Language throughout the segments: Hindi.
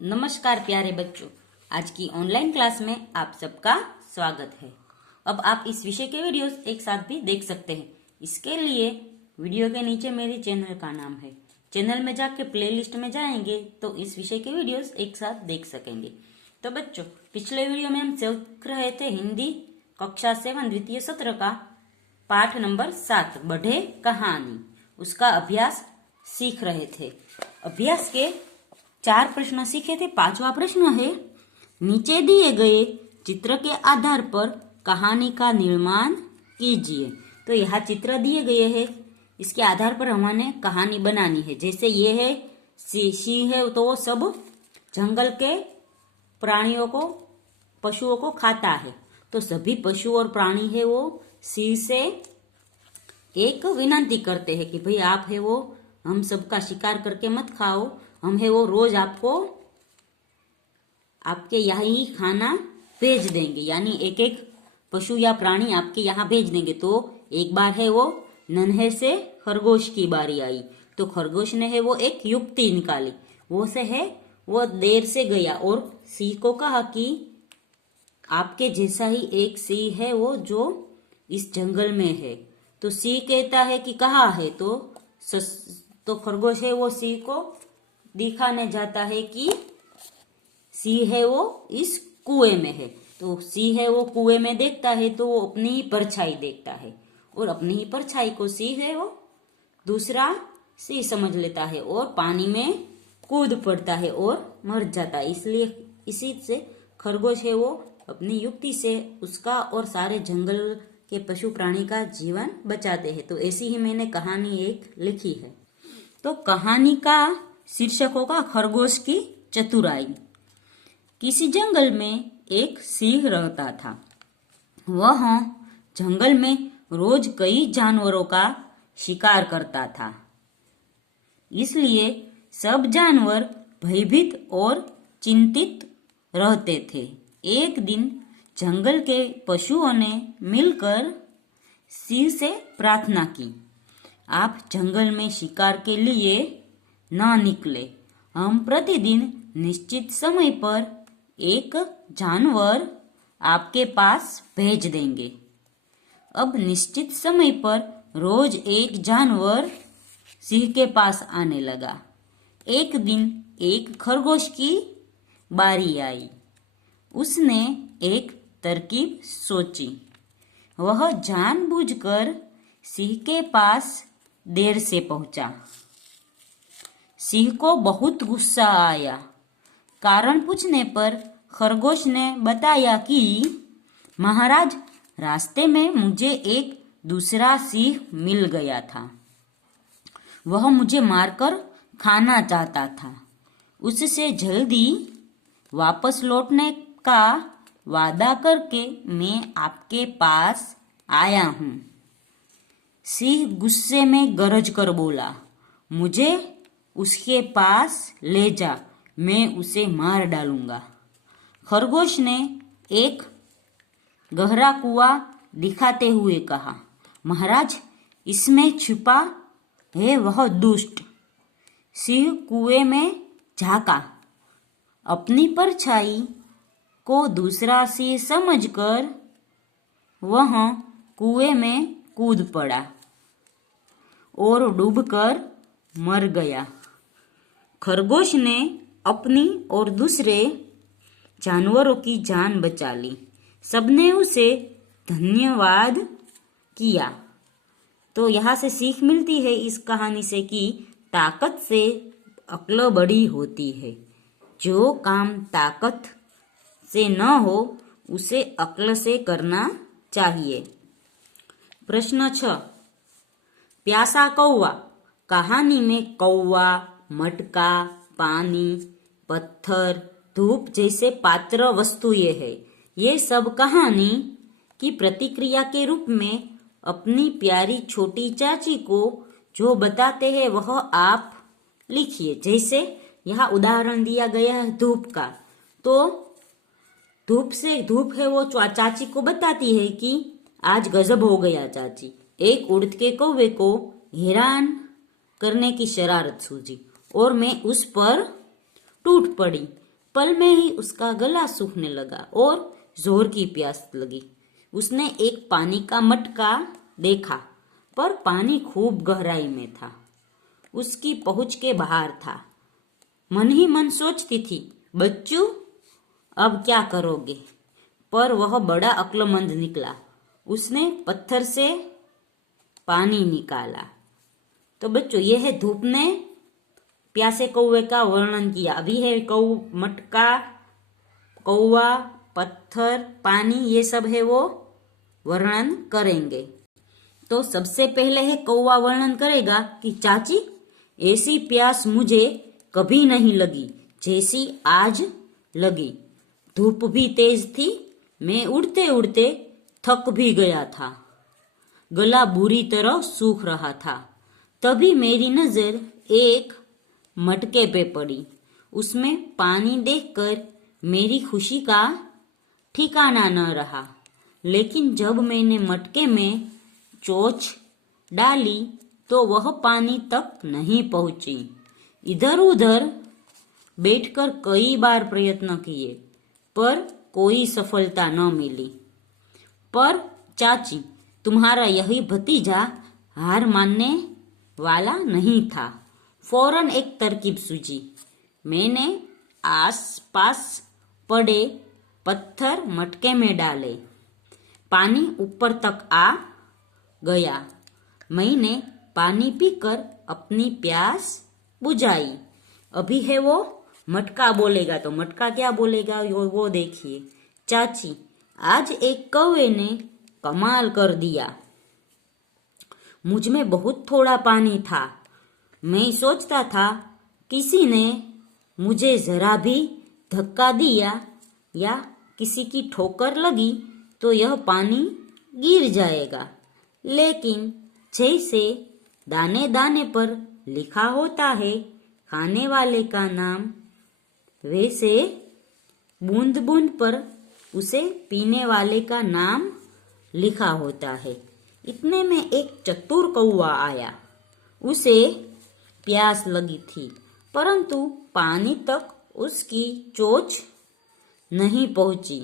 नमस्कार प्यारे बच्चों, आज की ऑनलाइन क्लास में आप सबका स्वागत है। अब आप इस विषय के वीडियोस एक साथ भी देख सकते हैं। इसके लिए वीडियो के नीचे मेरे चैनल का नाम है। चैनल में जाके प्लेलिस्ट में जाएंगे तो इस विषय के वीडियोस एक साथ देख सकेंगे। तो बच्चों, पिछले वीडियो में हम सीख रहे थे हिंदी कक्षा 7 द्वितीय सत्र का पाठ नंबर 7 बढ़े कहानी, उसका अभ्यास सीख रहे थे। अभ्यास के 4 प्रश्न सीखे थे। 5वां प्रश्न है, नीचे दिए गए चित्र के आधार पर कहानी का निर्माण कीजिए। तो यहाँ चित्र दिए गए हैं, इसके आधार पर हमें कहानी बनानी है। जैसे ये है सिंह है, तो वो सब जंगल के प्राणियों को, पशुओं को खाता है। तो सभी पशु और प्राणी है वो सिंह से एक विनती करते हैं कि भाई आप है वो हम सबका शिकार करके मत खाओ, हम है वो रोज आपको आपके यहाँ ही खाना भेज देंगे, यानी एक एक पशु या प्राणी आपके यहाँ भेज देंगे। तो एक बार है वो नन्हे से खरगोश की बारी आई, तो खरगोश ने है वो एक युक्ति निकाली। वो से है वो देर से गया और सिंह को कहा कि आपके जैसा ही एक सिंह है वो जो इस जंगल में है। तो सिंह कहता है कि कहाँ है, तो खरगोश है वो सिंह को दिखाने जाता है कि सिंह है वो इस कुएं में है। तो सिंह है वो कुएं में देखता है तो वो अपनी ही परछाई देखता है, और अपनी ही परछाई को सिंह है वो दूसरा सिंह समझ लेता है और पानी में कूद पड़ता है और मर जाता है। इसलिए इसी से खरगोश है वो अपनी युक्ति से उसका और सारे जंगल के पशु प्राणी का जीवन बचाते हैं। तो ऐसी ही मैंने कहानी एक लिखी है। तो कहानी का शीर्षक होगा खरगोश की चतुराई। किसी जंगल में एक सिंह रहता था। वह जंगल में रोज कई जानवरों का शिकार करता था, इसलिए सब जानवर भयभीत और चिंतित रहते थे। एक दिन जंगल के पशुओं ने मिलकर सिंह से प्रार्थना की, आप जंगल में शिकार के लिए न निकले, हम प्रतिदिन निश्चित समय पर एक जानवर आपके पास भेज देंगे। अब निश्चित समय पर रोज एक जानवर सिंह के पास आने लगा। एक दिन एक खरगोश की बारी आई। उसने एक तरकीब सोची। वह जानबूझकर सिंह के पास देर से पहुंचा। सिंह को बहुत गुस्सा आया। कारण पूछने पर खरगोश ने बताया कि महाराज, रास्ते में मुझे एक दूसरा सिंह मिल गया था। वह मुझे मारकर खाना चाहता था। उससे जल्दी वापस लौटने का वादा करके मैं आपके पास आया हूँ। सिंह गुस्से में गरज कर बोला, मुझे उसके पास ले जा, मैं उसे मार डालूंगा। खरगोश ने एक गहरा कुआं दिखाते हुए कहा, महाराज, इसमें छुपा है वह दुष्ट। सिंह कुएं में झांका। अपनी परछाई को दूसरा सिंह समझकर वह कुएं में कूद पड़ा और डूबकर मर गया। खरगोश ने अपनी और दूसरे जानवरों की जान बचा ली। सबने उसे धन्यवाद किया। तो यहाँ से सीख मिलती है इस कहानी से कि ताकत से अक्ल बड़ी होती है। जो काम ताकत से न हो उसे अक्ल से करना चाहिए। प्रश्न 6, प्यासा कौवा। कहानी में कौवा, मटका, पानी, पत्थर, धूप जैसे पात्र वस्तुएं हैं। ये सब कहानी की प्रतिक्रिया के रूप में अपनी प्यारी छोटी चाची को जो बताते हैं वह आप लिखिए। जैसे यहाँ उदाहरण दिया गया है धूप का। तो धूप है वो चाची को बताती है कि आज गजब हो गया चाची। एक उड़द के कौवे को हैरान करने की शरारत सूझी और मैं उस पर टूट पड़ी। पल में ही उसका गला सूखने लगा और जोर की प्यास लगी। उसने एक पानी का मटका देखा, पर पानी खूब गहराई में था, उसकी पहुंच के बाहर था। मन ही मन सोचती थी, बच्चू अब क्या करोगे? पर वह बड़ा अक्लमंद निकला। उसने पत्थर से पानी निकाला। तो बच्चों, यह है धूप ने प्यासे कौवे का वर्णन किया। अभी है मटका, कौवा, पत्थर, पानी, ये सब है वो वर्णन करेंगे। तो सबसे पहले है कौवा वर्णन करेगा कि चाची, ऐसी प्यास मुझे कभी नहीं लगी जैसी आज लगी। धूप भी तेज थी, मैं उड़ते उड़ते थक भी गया था, गला बुरी तरह सूख रहा था। तभी मेरी नजर एक मटके पे पड़ी। उसमें पानी देखकर मेरी खुशी का ठिकाना न रहा। लेकिन जब मैंने मटके में चोंच डाली तो वह पानी तक नहीं पहुंची। इधर उधर बैठकर कई बार प्रयत्न किए, पर कोई सफलता न मिली। पर चाची, तुम्हारा यही भतीजा हार मानने वाला नहीं था। फौरन एक तरकीब सूझी। मैंने आसपास पड़े पत्थर मटके में डाले। पानी ऊपर तक आ गया। मैंने पानी पीकर अपनी प्यास बुझाई। अभी है वो मटका बोलेगा, तो मटका क्या बोलेगा वो देखिए। चाची, आज एक कौवे ने कमाल कर दिया। मुझ में बहुत थोड़ा पानी था। मैं सोचता था किसी ने मुझे जरा भी धक्का दिया या किसी की ठोकर लगी तो यह पानी गिर जाएगा। लेकिन जैसे दाने दाने पर लिखा होता है खाने वाले का नाम, वैसे बूंद बूंद पर उसे पीने वाले का नाम लिखा होता है। इतने में एक चतुर कौवा आया। उसे प्यास लगी थी, परंतु पानी तक उसकी चोंच नहीं पहुंची।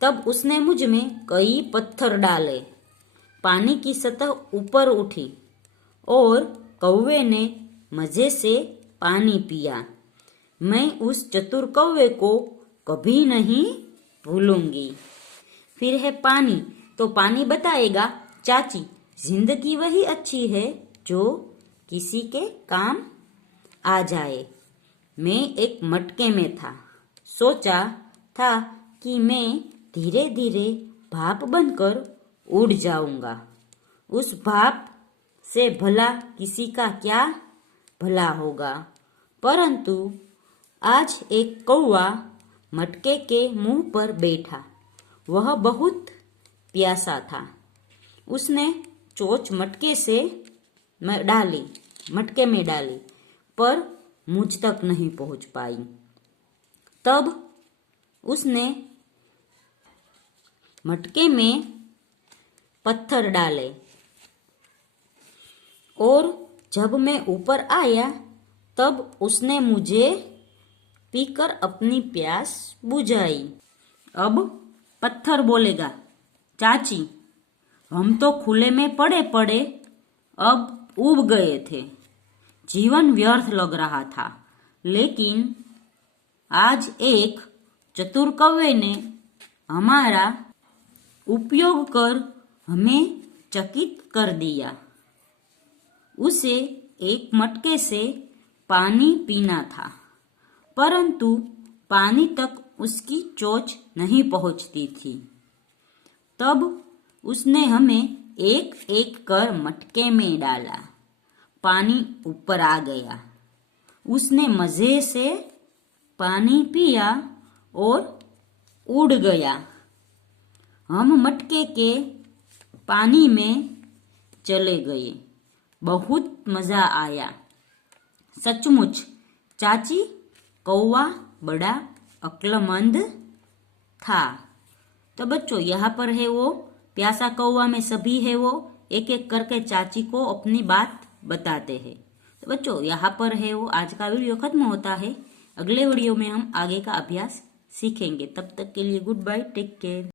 तब उसने मुझ में कई पत्थर डाले। पानी की सतह ऊपर उठी और कौवे ने मजे से पानी पिया। मैं उस चतुर कौवे को कभी नहीं भूलूंगी। फिर है पानी। तो पानी बताएगा, चाची, जिंदगी वही अच्छी है जो किसी के काम आ जाए। मैं एक मटके में था। सोचा था कि मैं धीरे धीरे भाप बनकर उड़ जाऊंगा। उस भाप से भला किसी का क्या भला होगा। परंतु आज एक कौवा मटके के मुंह पर बैठा। वह बहुत प्यासा था। उसने चोंच मटके में डाली, पर मुझ तक नहीं पहुंच पाई। तब उसने मटके में पत्थर डाले और जब मैं ऊपर आया तब उसने मुझे पीकर अपनी प्यास बुझाई। अब पत्थर बोलेगा, चाची, हम तो खुले में पड़े पड़े अब उब गए थे। जीवन व्यर्थ लग रहा था। लेकिन आज एक चतुर कौवे ने हमारा उपयोग कर हमें चकित कर दिया। उसे एक मटके से पानी पीना था, परंतु पानी तक उसकी चोंच नहीं पहुंचती थी। तब उसने हमें एक एक कर मटके में डाला। पानी ऊपर आ गया। उसने मजे से पानी पिया और उड़ गया। हम मटके के पानी में चले गए। बहुत मजा आया। सचमुच चाची, कौवा बड़ा अक्लमंद था। तो बच्चों, यहाँ पर है वो प्यासा कौवा में सभी है वो एक एक करके चाची को अपनी बात बताते हैं। तो बच्चों यहाँ पर है वो आज का वीडियो खत्म होता है। अगले वीडियो में हम आगे का अभ्यास सीखेंगे। तब तक के लिए गुड बाय, टेक केयर।